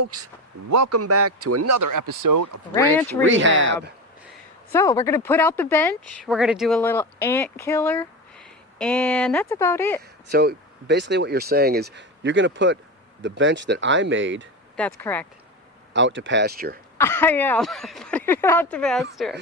folks, welcome back to another episode of Ranch Rehab. So we're gonna put out the bench, we're gonna do a little ant killer, and that's about it. So basically what you're saying is you're gonna put the bench that I made That's correct. out to pasture. I am putting it out to pasture.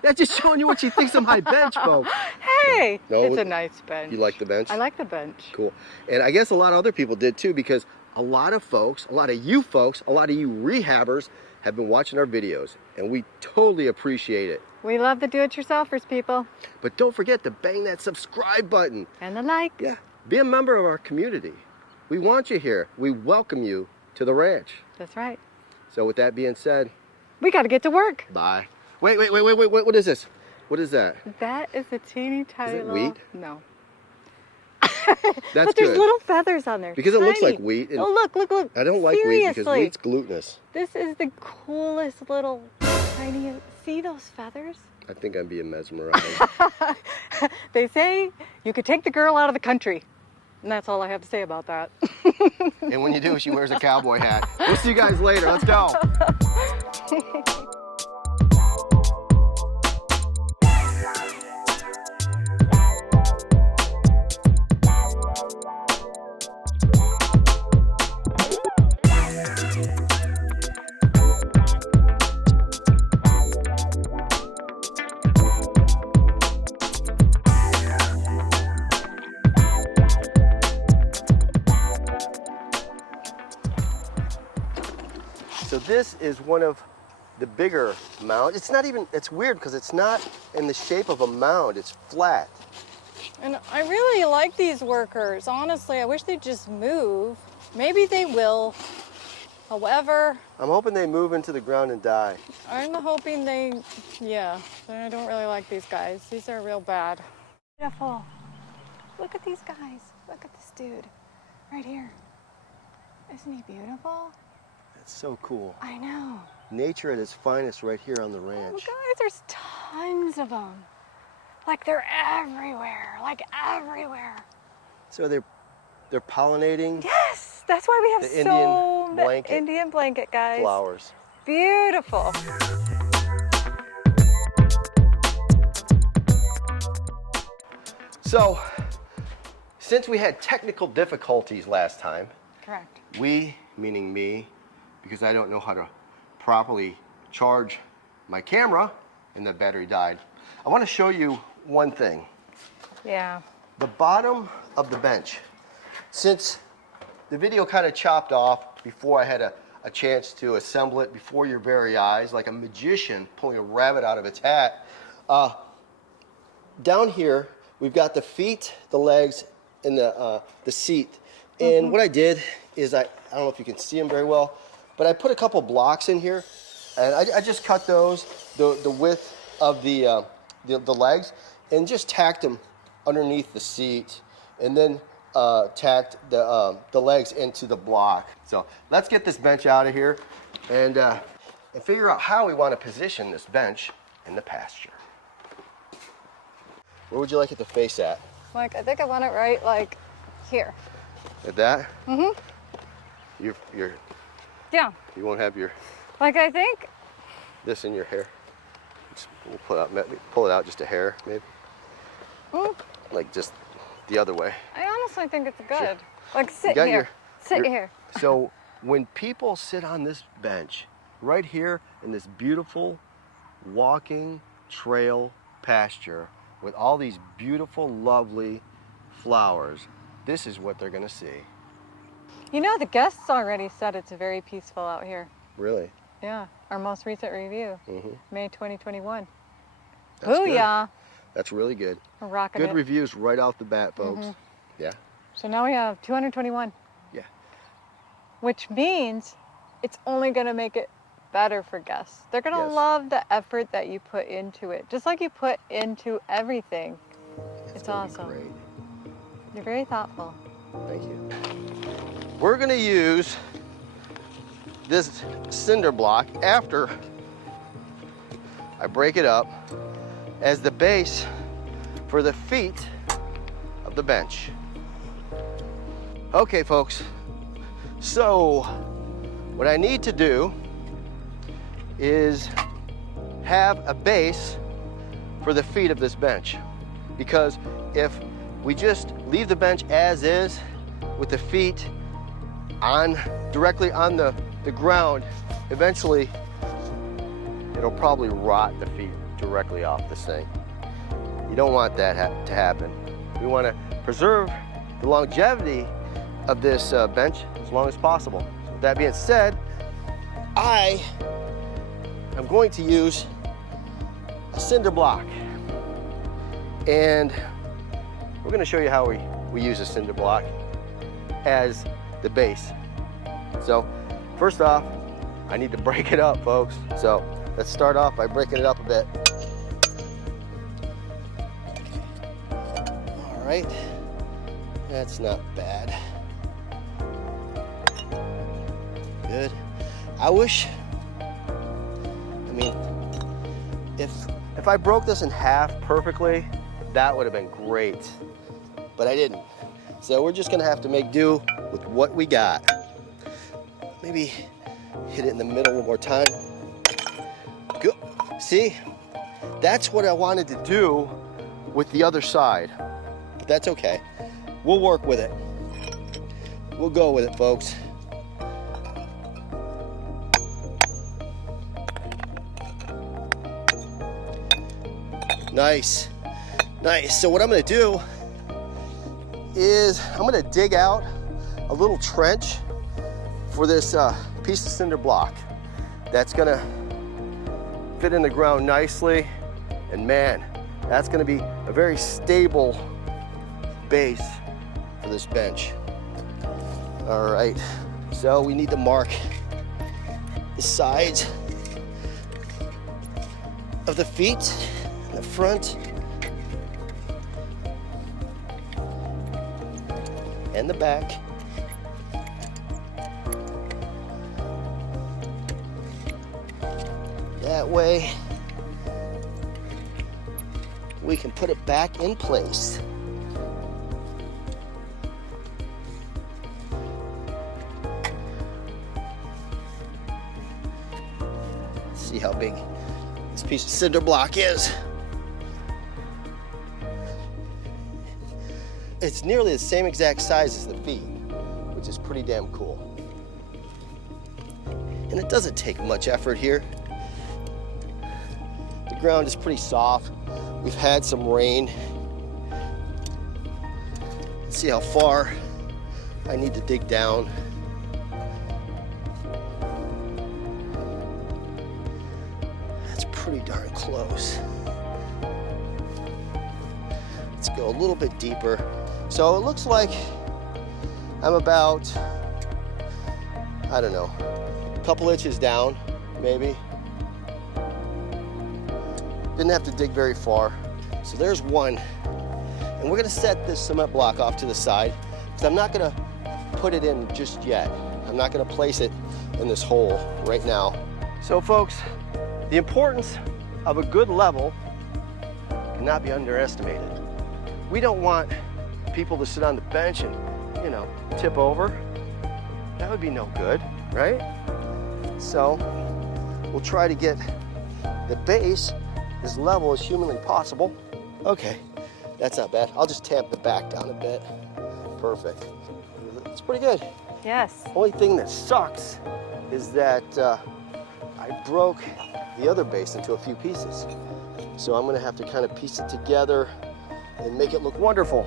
That's just showing you what she thinks of my bench, folks. Hey, No, it's a nice bench. You like the bench? I like the bench. Cool. And I guess a lot of other people did too, because a lot of folks, a lot of you folks, a lot of you rehabbers have been watching our videos, and we totally appreciate it. We love the do-it-yourselfers, people. But don't forget to bang that subscribe button. And the like. Yeah, be a member of our community. We want you here. We welcome you to the ranch. That's right. So with that being said, We got to get to work. bye. Wait, what is this? What is that? That is a teeny tiny little... wheat? No. That's But there's good. little feathers on there. Because it looks Tiny. like wheat. And Oh, look. I don't like wheat Seriously. because wheat's glutinous. This is the coolest little tiny... See those feathers? I think I'm being mesmerized. They say you could take the girl out of the country. And that's all I have to say about that. And when you do, she wears a cowboy hat. We'll see you guys later. Let's go. So this is one of the bigger mounds. It's not even, it's weird because it's not in the shape of a mound, it's flat. And I really like these workers. Honestly, I wish they'd just move. Maybe they will. However, I'm hoping they move into the ground and die. I'm hoping yeah, I don't really like these guys. These are real bad. Beautiful. Look at these guys. Look at this dude right here. Isn't he beautiful? That's so cool. I know. Nature at its finest right here on the Oh, ranch. guys, there's tons of them. Like they're everywhere. Like everywhere. So they're pollinating Yes, that's why we have The so Indian many blanket Indian blanket, guys. flowers. Beautiful. So, since we had technical difficulties last time, Correct. we, meaning me, because I don't know how to properly charge my camera and the battery died, I want to show you one thing. Yeah. The bottom of the bench. Since the video kind of chopped off before I had a chance to assemble it before your very eyes, like a magician pulling a rabbit out of its hat, down here we've got the feet, the legs, and the seat. And what I did is, I don't know if you can see them very well, but I put a couple blocks in here, and I just cut those, the width of the legs, and just tacked them underneath the seat, and then tacked the legs into the block. So let's get this bench out of here and figure out how we want to position this bench in the pasture. Where would you like it to face at? Like, I think I want it right, like, here. At that? Mm-hmm. Yeah. You won't have Like, I think. this in your hair. We'll pull it out just a hair, maybe. Like just the other way. I honestly think it's good. Sure. Like, sit got here. Sit here. So when people sit on this bench, right here in this beautiful walking trail pasture with all these beautiful, lovely flowers, this is what they're gonna see. You know, the guests already said it's very peaceful out here. Really? Yeah. Our most recent review, May 2021. That's good. Booyah. That's really good. We're rocking Good it. reviews right off the bat, folks. Yeah. So now we have 221. Yeah. Which means it's only going to make it better for guests. They're going to Yes. love the effort that you put into it. Just like you put into everything. It's gonna be awesome. Great. You're very thoughtful. Thank you. We're gonna use this cinder block after I break it up as the base for the feet of the bench. Okay, folks, so What I need to do is have a base for the feet of this bench. Because if we just leave the bench as is with the feet directly on the ground, eventually it'll probably rot the feet directly off this thing. You don't want that to happen. We want to preserve the longevity of this bench as long as possible. So with that being said, I am going to use a cinder block. And we're going to show you how we use a cinder block as the base. So first off, I need to break it up, folks. So let's start off by breaking it up a bit. All right, that's not bad. Good. I mean, if I broke this in half perfectly, that would have been great, but I didn't. So we're just gonna have to make do with what we got. Maybe hit it in the middle one more time. Good. See, that's what I wanted to do with the other side, but that's okay. We'll work with it. We'll go with it, folks. Nice, nice. So what I'm gonna do is I'm gonna dig out a little trench for this piece of cinder block that's gonna fit in the ground nicely, and man, that's gonna be a very stable base for this bench. All right, so we need to mark the sides of the feet, the front, and the back. That way we can put it back in place. Let's see how big this piece of cinder block is. It's nearly the same exact size as the feet, which is pretty damn cool. And it doesn't take much effort here. The ground is pretty soft. We've had some rain. Let's see how far I need to dig down. That's pretty darn close. Let's go a little bit deeper. So it looks like I'm about, I don't know, a couple inches down, maybe. Didn't have to dig very far. So there's one. And we're gonna set this cement block off to the side because I'm not gonna put it in just yet. I'm not gonna place it in this hole right now. So folks, the importance of a good level cannot be underestimated. We don't want people to sit on the bench and, you know, tip over. That would be no good, right? So we'll try to get the base as level as humanly possible. Okay, that's not bad. I'll just tamp the back down a bit. Perfect. It's pretty good. Yes. Only thing that sucks is that I broke the other base into a few pieces. So I'm gonna have to kind of piece it together and make it look wonderful.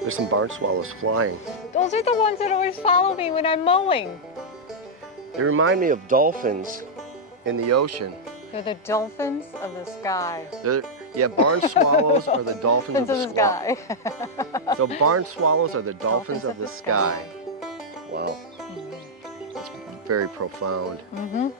There's some barn swallows flying. Those are the ones that always follow me when I'm mowing. They remind me of dolphins in the ocean. They're the dolphins of the sky. Yeah, barn swallows are the dolphins of the sky. sky. So barn swallows are the dolphins of the sky. Wow. That's very profound. Mm-hmm.